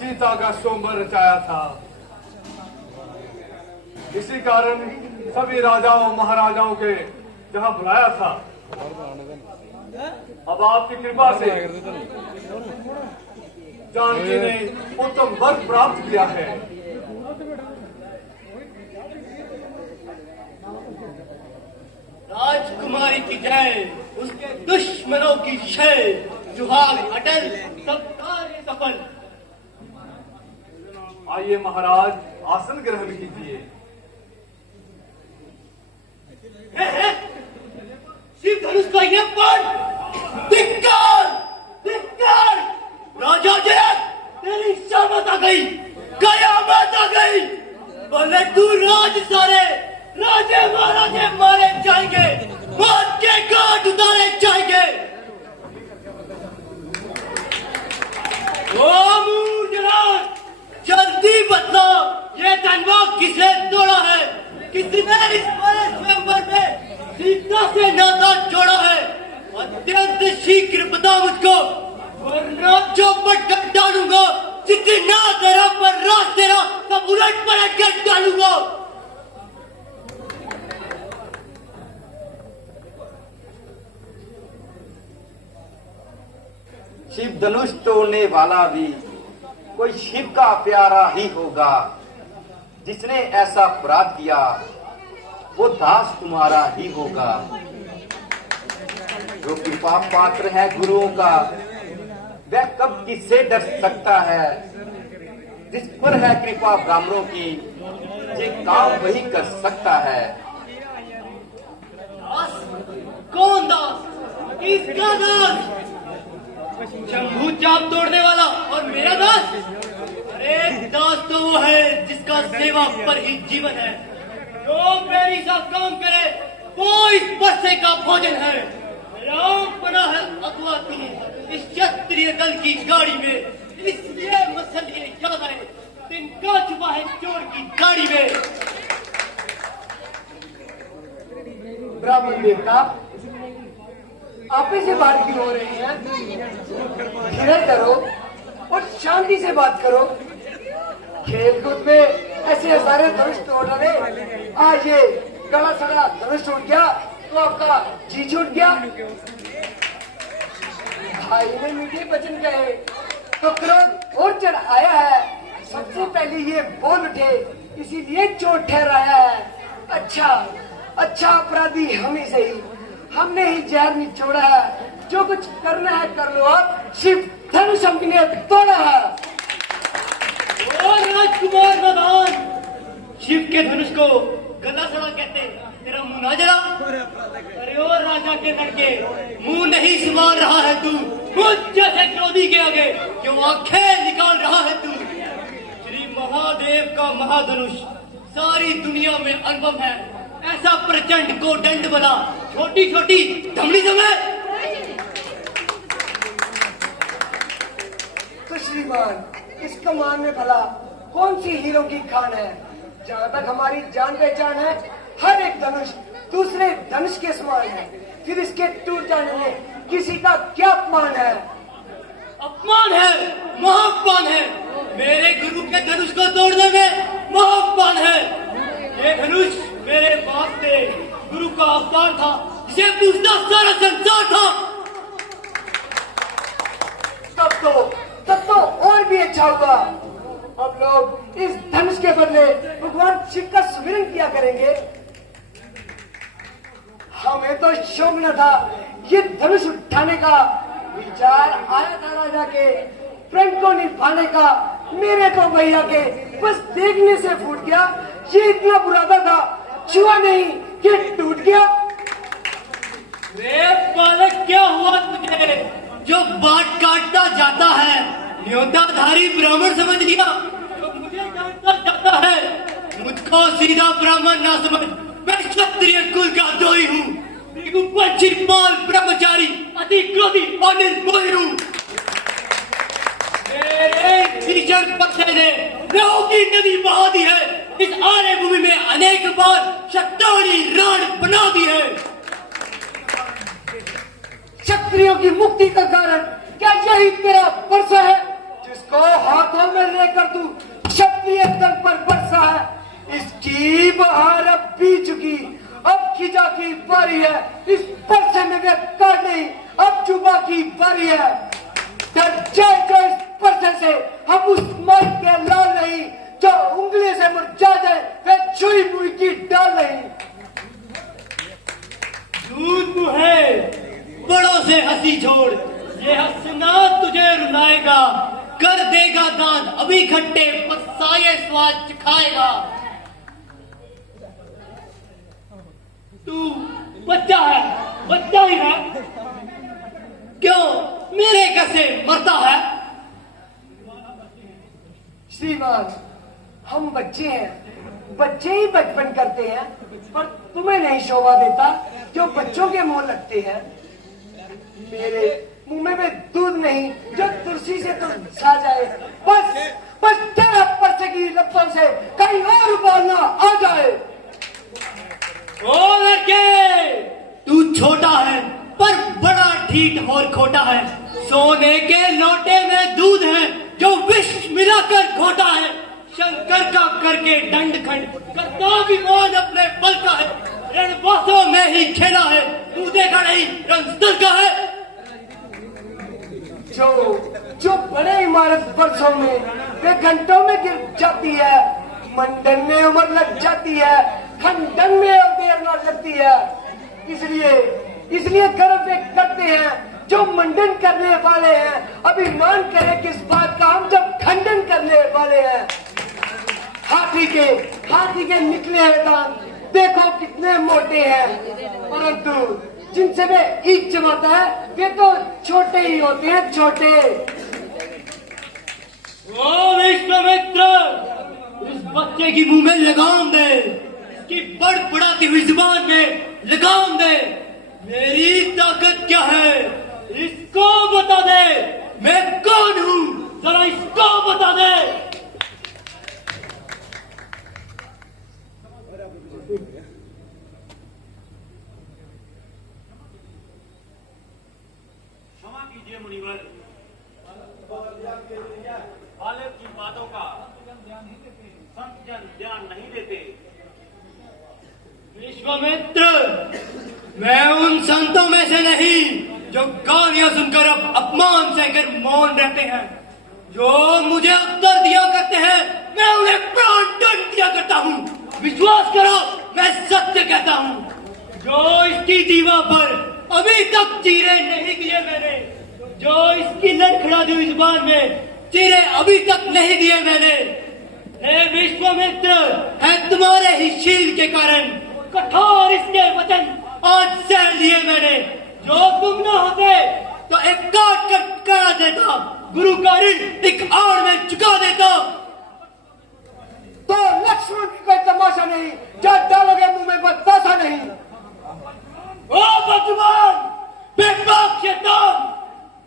सीता का स्वयंवर रचाया था। इसी कारण सभी राजाओं महाराजाओं के जहां बुलाया था। अब आपकी कृपा से जानकी ने उत्तम वर प्राप्त किया है। राजकुमारी की जय, उसके दुश्मनों की क्षय, सुहाग अटल, सब कार्य सफल। आइए महाराज, आसन ग्रहण कीजिए। शिव धनुष का ये पण, धिक्कार, धिक्कार! राजा जनक, तेरी शामत आ गई, कयामत आ गई। बोले तू राज सारे राजे महाराजे मारे जाएंगे, मौत के घाट उतारे जाएंगे। ओ मूर्खनाथ, जल्दी बतला, ये तनवा किसने तोड़ा है? किसने इस बड़े स्वयंवर में सीता से नाता जोड़ा है? अत्यंत शीघ्र बता मुझको, वरना चौपट कर डालूंगा। जितना तेरा पर राज तेरा सब उलट पलट कर डालूंगा। शिव धनुष तोड़ने वाला भी कोई शिव का प्यारा ही होगा। जिसने ऐसा अपराध किया वो दास तुम्हारा ही होगा। जो कृपा पात्र है गुरुओं का, वह कब किससे डर सकता है? जिस पर है कृपा ब्राह्मणों की, ये काम वही कर सकता है। दास? कौन दास? किसका दास? शंभू चाप तोड़ने वाला और मेरा दास? अरे दास तो वो है जिसका सेवा पर ही जीवन है। जो मेरी सा काम करे वो इस बरसे का भोजन है। राम बना है अगवा तू इस क्षत्रिय दल की गाड़ी में, इसलिए मसलिए याद आए, तिनका छुपा है चोर की गाड़ी में। ब्राह्मण देवता, आप से बात क्यों हो रही है? धीरज करो और शांति से बात करो। खेल कूद में ऐसे सारे धनुष तोड़ रहे, आज ये गला सड़ा धनुष टूट गया तो आपका जी छूट गया। भाई ने मीठे वचन कहे तो क्रोध और चढ़ाया है। सबसे पहले ये बोल उठे, इसीलिए चोट ठहराया है। अच्छा अपराधी हम ही सही, हमने ही जहर निचोड़ा है। जो कुछ करना है कर लो। आप शिव धनुष हमने तोड़ा है। ओ राजकुमार नादान, शिव के धनुष को गला सड़ा कहते, तेरा मुंह ना जला? अरे ओ राजा के लड़के, मुंह नहीं संभाल रहा है तू। मुझ जैसे क्रोधी के आगे क्यों आंखें निकाल रहा है तू? श्री महादेव का महाधनुष सारी दुनिया में अनुभव है। ऐसा प्रचंड को दंड बना, छोटी छोटी धमनी समय। तो श्रीमान, इस कमान में भला कौन सी हीरो की खान है? जहाँ तक हमारी जान पहचान है, हर एक धनुष दूसरे धनुष के समान है। फिर इसके टूट जाने में किसी का क्या अपमान है? अपमान है, महाअपमान है। मेरे गुरु के धनुष को तोड़ने में महाअपमान है। ये धनुष मेरे बाप से गुरु का अवतार था, जिसे पूछता सारा संसार था। तब तो और भी अच्छा होगा। हम लोग इस धनुष के बदले भगवान शिव का सुमिरन किया करेंगे। हमें तो शौक न था ये धनुष उठाने का, विचार आया था राजा के प्रण को निभाने का। मेरे तो भैया के बस देखने से फूट गया। ये इतना बुरादा था, छुआ नहीं कि टूट गया। वे बालक, क्या हुआ तुझे जो बाट काटता जाता है? न्योताधारी ब्राह्मण समझ लिया तो मुझे जानता जाता है। मुझको सीधा ब्राह्मण ना समझ, मैं क्षत्रिय कुल का द्रोही हूँ। पाल ब्रह्मचारी, अति क्रोधी और निर्भय हूँ। मेरे भीषण पक्षे ने लहू की नदी बहा दी है। इस आर्य भूमि में अनेक बार शक्तानी राण बना दी है। क्षत्रियों की मुक्ति का कारण क्या यही तेरा परसा है, जिसको हाथों में बीत चुकी, अब खिजा की बारी है, इस परसे में वे काट नहीं, अब जुबा की बारी है। डर जाए जो इस परसे से, हम उस मर्द के लाल नहीं, जो उंगली से मुरझा जाए, वे छुई मुई की डाल नहीं। दूध मुहे बड़ों से हंसी छोड़, ये हंसना तुझे रुलाएगा, कर देगा दान अभी खट्टे पसाये स्वाद चखाएगा। तू बच्चा है, बच्चा ही है, क्यों मेरे कैसे मरता है? श्रीमान, हम बच्चे हैं, बच्चे ही बचपन करते हैं, पर तुम्हें नहीं शोभा देता जो बच्चों के मुंह लगते हैं। मेरे मुंह में दूध नहीं जो तुलसी से तुम छा जाए, बस तेरा परसे की लपटों से कहीं और उबालना आ जाए। ओ लड़के, तू छोटा है पर बड़ा ठीठ और खोटा है, सोने के लोटे में दूध है जो विष मिलाकर घोटा है, शंकर का करके दंड खंड करता विमान अपने बल का है, रणवासों में ही खेला है, तू देखा नहीं रंगस्थल का है। जो बड़े इमारत वर्षों में वे घंटों में गिर जाती है, मंडन में उम्र लग जाती है, खंडन में और देर न लगती है। इसलिए गर्व वे करते हैं जो मंडन करने वाले हैं, अभिमान करें किस बात का हम जब खंडन करने वाले हैं। हाथी के निकले हैं दांत, देखो कितने मोटे हैं, परंतु जिनसे वे ईख जमाता है वे तो छोटे ही होते हैं, छोटे। ओ विश्वामित्र, इस बच्चे की मुंह में लगाम दे, इसकी बड़बड़ाती हुई जुबान में लगाम दे। मेरी ताकत क्या है इसको बता दे, मैं कौन हूँ जरा इसको बता दे। क्षमा कीजिए मुनिवर, बालक की बातों का संत जन ध्यान नहीं देते। विश्वामित्र, मैं उन संतों में से नहीं जो गालियां सुनकर अब अपमान सहकर मौन रहते हैं, जो मुझे उत्तर दिया करते हैं, मैं उन्हें प्राण दंड दिया करता हूँ। विश्वास करो, मैं सत्य कहता हूँ। जो इसकी दीवा पर अभी तक चीरे नहीं किए मैंने, जो इसकी लड़खड़ाती हुई जुबान में चीरे अभी तक नहीं दिए मैंने, हे विश्वामित्र, है तुम्हारे ही शील के कारण कठोर इसके वचन आज सह लिए मैंने। जो तुम न होते तो एक काट कर करा देता, गुरु का ऋण एक आड़ में चुका देता। तो लक्ष्मण की कोई तमाशा नहीं, जो डालोगे मुंह में बतासा नहीं। ओ भगवान, बेबाक शैतान,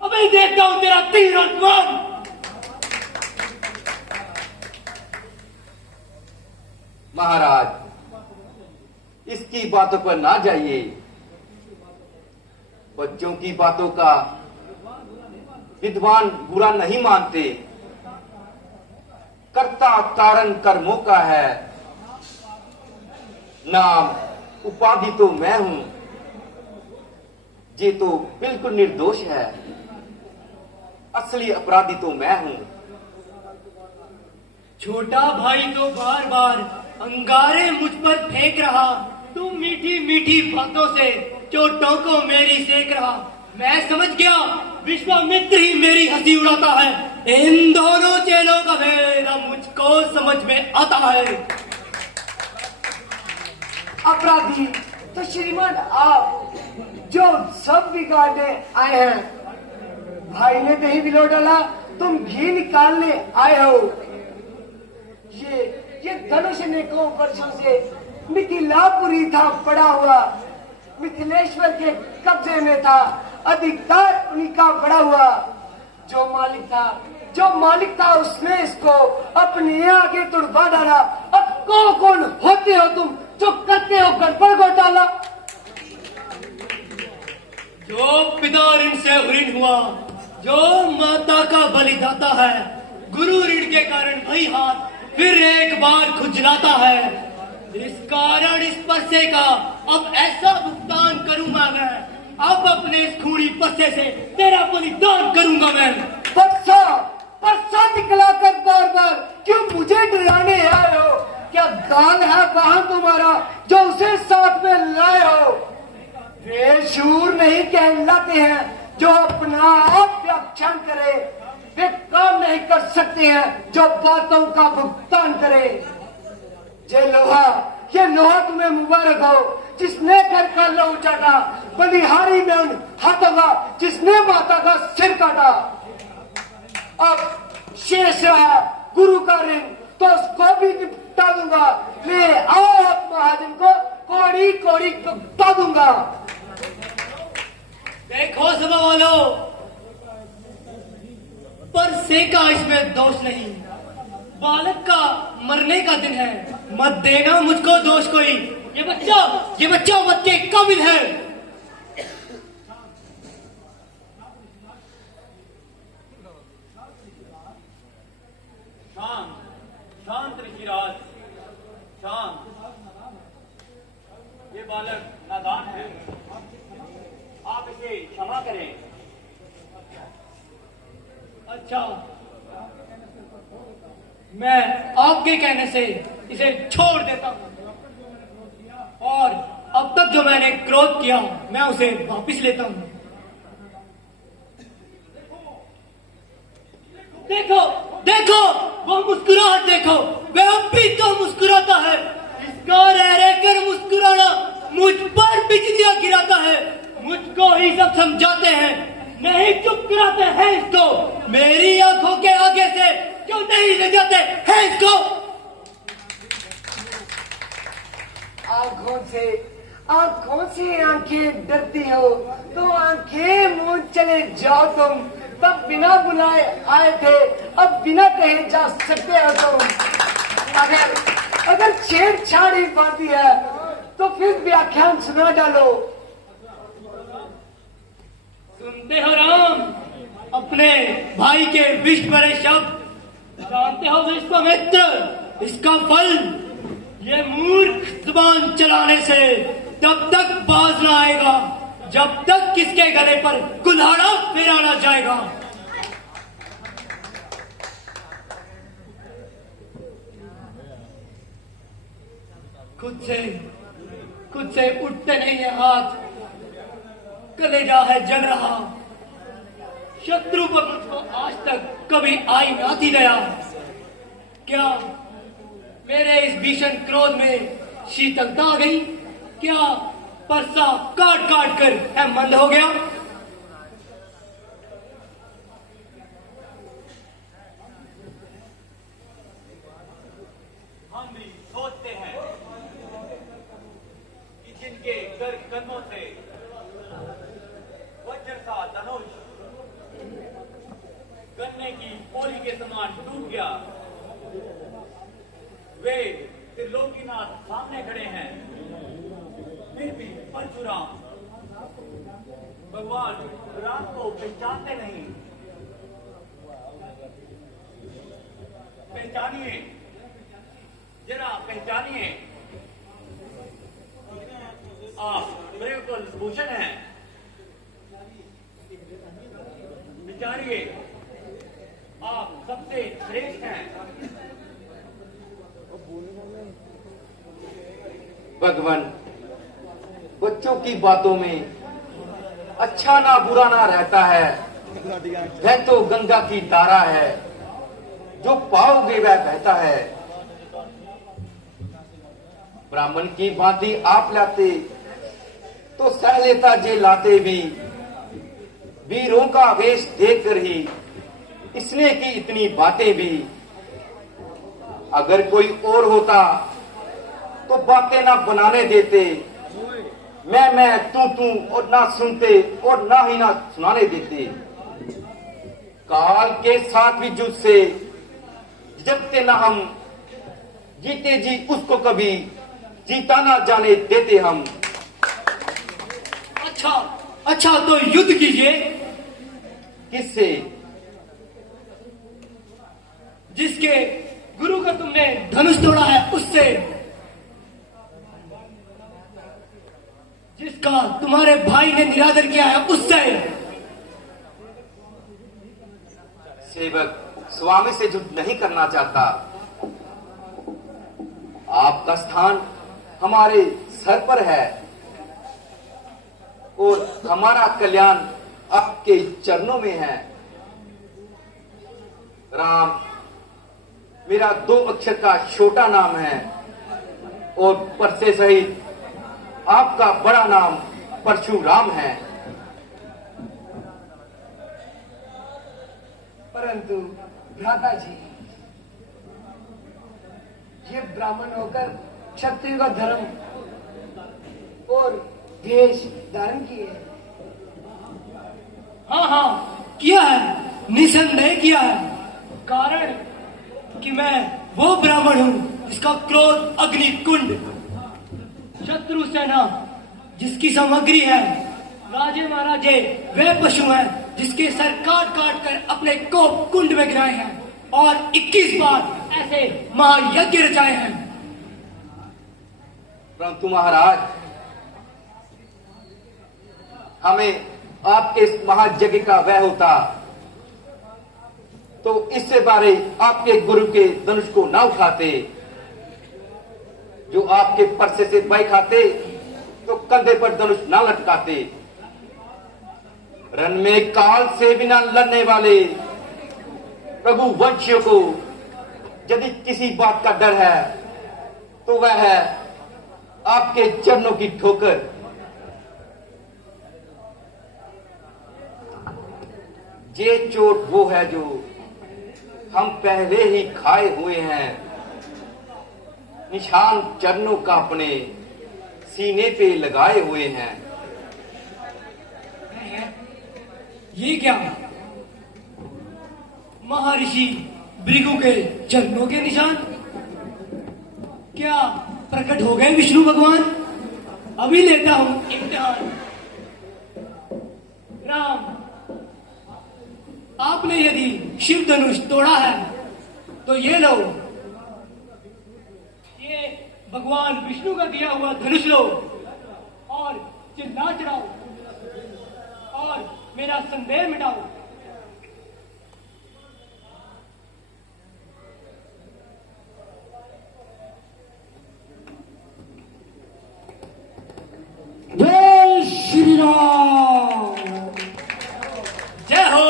अभी देखता हूँ तेरा तीर और कमान। महाराज, इसकी बातों पर ना जाइए, बच्चों की बातों का विद्वान बुरा नहीं मानते, कर्ता कारण कर्मों का है, नाम उपाधि तो मैं हूं, ये तो बिल्कुल निर्दोष है, असली अपराधी तो मैं हूं। छोटा भाई तो बार बार अंगारे मुझ पर फेंक रहा, तुम मीठी मीठी बातों से चोटों को मेरी सेक रहा। मैं समझ गया विश्वामित्र ही मेरी हंसी उड़ाता है, इन दोनों चेलों का भेद मुझको समझ में आता है। अपराधी तो श्रीमान आप, जो सब बिगाड़ने आए हैं। भाई ने दही बिलो डाला, तुम घी निकालने आए हो। ये धनुष अनेकों वर्षों से मिथिलापुरी था पड़ा हुआ, मिथिलेश्वर के कब्जे में था, अधिकार उन्हीं का बड़ा हुआ। जो मालिक था उसने इसको अपने आगे तुड़वा डाला। अब कौन होते हो तुम जो करते हो गड़बड़ घोटाला। जो पिता ऋण से ऋण हुआ, जो माता का बलिदाता है, गुरु ऋण के कारण वही हाथ फिर एक बार खुजलाता है। इस कारण इस परसे का अब ऐसा भुगतान करूंगा मैं, अब अपने इस खूनी परसे से तेरा बलिदान करूंगा मैं। परसा परसा दिखलाकर बार बार क्यों मुझे डराने आए हो? क्या दान है वहां तुम्हारा जो उसे साथ में लाए हो? वे शूर नहीं कहलाते हैं जो अपना आप व्याख्यान करे, वे काम नहीं कर सकते हैं जो बातों का भुगतान करे। ये लोहा तुम्हें मुबारक हो जिसने घर का लहू चाटा, बलिहारी में उन हाथों का जिसने माता का सिर काटा। अब शेष रहा गुरु का ऋण तो उसको भी निपटा दूंगा। ले आओ आप महाजन को कोड़ी कोड़ी निपटा दूंगा। देखो सभा वालों, परसे का इसमें दोष नहीं, बालक का मरने का दिन है, मत देना मुझको दोष कोई। ये बच्चा मत के काबिल है। शांत ऋषिराज, शांत। ये बालक नादान है, आप इसे क्षमा करें। अच्छा, मैं आपके कहने से इसे छोड़ देता हूं और अब तक जो मैंने क्रोध किया मैं उसे वापस लेता हूं। देखो देखो, वो मुस्कुराहट देखो, वह अब भी तो मुस्कुराता है। इसका रह रहकर मुस्कुराना मुझ पर बिजलियां गिराता है। मुझको ही सब समझाते हैं, नहीं चुप कराते हैं इसको। मेरी आंखों के आगे से क्यों नहीं ले जाते हैं इसको? आंखों से आंखें डरती हो तो आंखें मुंह चले जाओ तुम। तब बिना बुलाए आए थे, अब बिना कहे जा सकते हो तुम। अगर छेड़छाड़ ही पाती है तो फिर व्याख्यान सुना डालो। सुनते हो राम अपने भाई के विष भरे शब्द? जानते हो विश्वामित्र, इसका फल ये मूर्ख जुबान चलाने से तब तक बाज न आएगा जब तक किसके गले पर कुल्हाड़ा फेरा न जाएगा। खुद से उठते नहीं है हाथ, कलेजा है जल रहा। शत्रु पर मुझको आज तक कभी आई ना थी दया। क्या मेरे इस भीषण क्रोध में शीतलता आ गई? क्या परसा काट काट कर है मंद हो गया? हम भी सोचते हैं कि जिनके कर कदमों से वज्र सा धनुष गन्ने की पोली के समान टूट गया, वे त्रिलोकीनाथ सामने खड़े हैं, फिर भी परशुराम भगवान राम को पहचानते नहीं। पहचानिए, जरा पहचानिए, आप बिल्कुल भूषण हैं। विचारिए, आप सबसे श्रेष्ठ हैं। भगवान, बच्चों की बातों में अच्छा ना बुरा ना रहता है। वह तो गंगा की धारा है, जो पाओगे वह बहता है। ब्राह्मण की भांति आप लाते तो सह लेता जे लाते भी। वीरों का वेश देखकर ही इसने की इतनी बातें भी। अगर कोई और होता तो बातें ना बनाने देते। मैं तू और ना सुनते और ना ही ना सुनाने देते। काल के साथ भी जुझ से जबते ना हम, जीते जी उसको कभी जीता ना जाने देते हम। अच्छा तो युद्ध कीजिए। किससे? जिसके गुरु का तुमने धनुष तोड़ा है उससे। जिसका तुम्हारे भाई ने निरादर किया है उससे। सेवक स्वामी से युद्ध नहीं करना चाहता। आपका स्थान हमारे सर पर है और हमारा कल्याण आपके चरणों में है। राम मेरा 2 अक्षर का छोटा नाम है और परसे सहित आपका बड़ा नाम परशुराम है। परंतु भ्राता जी, ये ब्राह्मण होकर क्षत्रिय का धर्म और वेश धारण किए। हाँ हाँ किया है, निसंदेह किया है। कारण कि मैं वो ब्राह्मण हूँ जिसका क्रोध अग्नि कुंड, शत्रु सेना जिसकी सामग्री है, राजे महाराजे वे पशु हैं जिसके सर काट काट कर अपने कोप कुंड में गिराए हैं और 21 बार ऐसे महायज्ञ रचाए हैं। परंतु महाराज, हमें आपके इस महायज्ञ का वह होता तो इससे बारे आपके गुरु के धनुष को ना उठाते। जो आपके परसे से बह खाते तो कंधे पर धनुष ना लटकाते। रण में काल से बिना लड़ने वाले रघुवंशियों को यदि किसी बात का डर है तो वह है आपके चरणों की ठोकर। ये चोट वो है जो हम पहले ही खाए हुए हैं। निशान चरणों का अपने सीने पे लगाए हुए हैं। ये क्या? महर्षि भृगु के चरणों के निशान क्या प्रकट हो गए विष्णु भगवान? अभी लेता हूं इम्तिहान। राम, आपने यदि शिव धनुष तोड़ा है तो ये लो, ये भगवान विष्णु का दिया हुआ धनुष लो और चिल्ला चढ़ाओ और मेरा संदेह मिटाओ। जय श्री राम। जय हो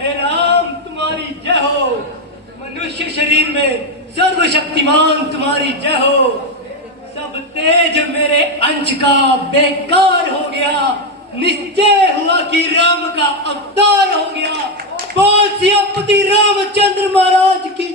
हे राम, तुम्हारी जय हो। मनुष्य शरीर में सर्वशक्तिमान तुम्हारी जय हो। सब तेज मेरे अंश का बेकार हो गया। निश्चय हुआ कि राम का अवतार हो गया। बोल सियापति रामचंद्र महाराज की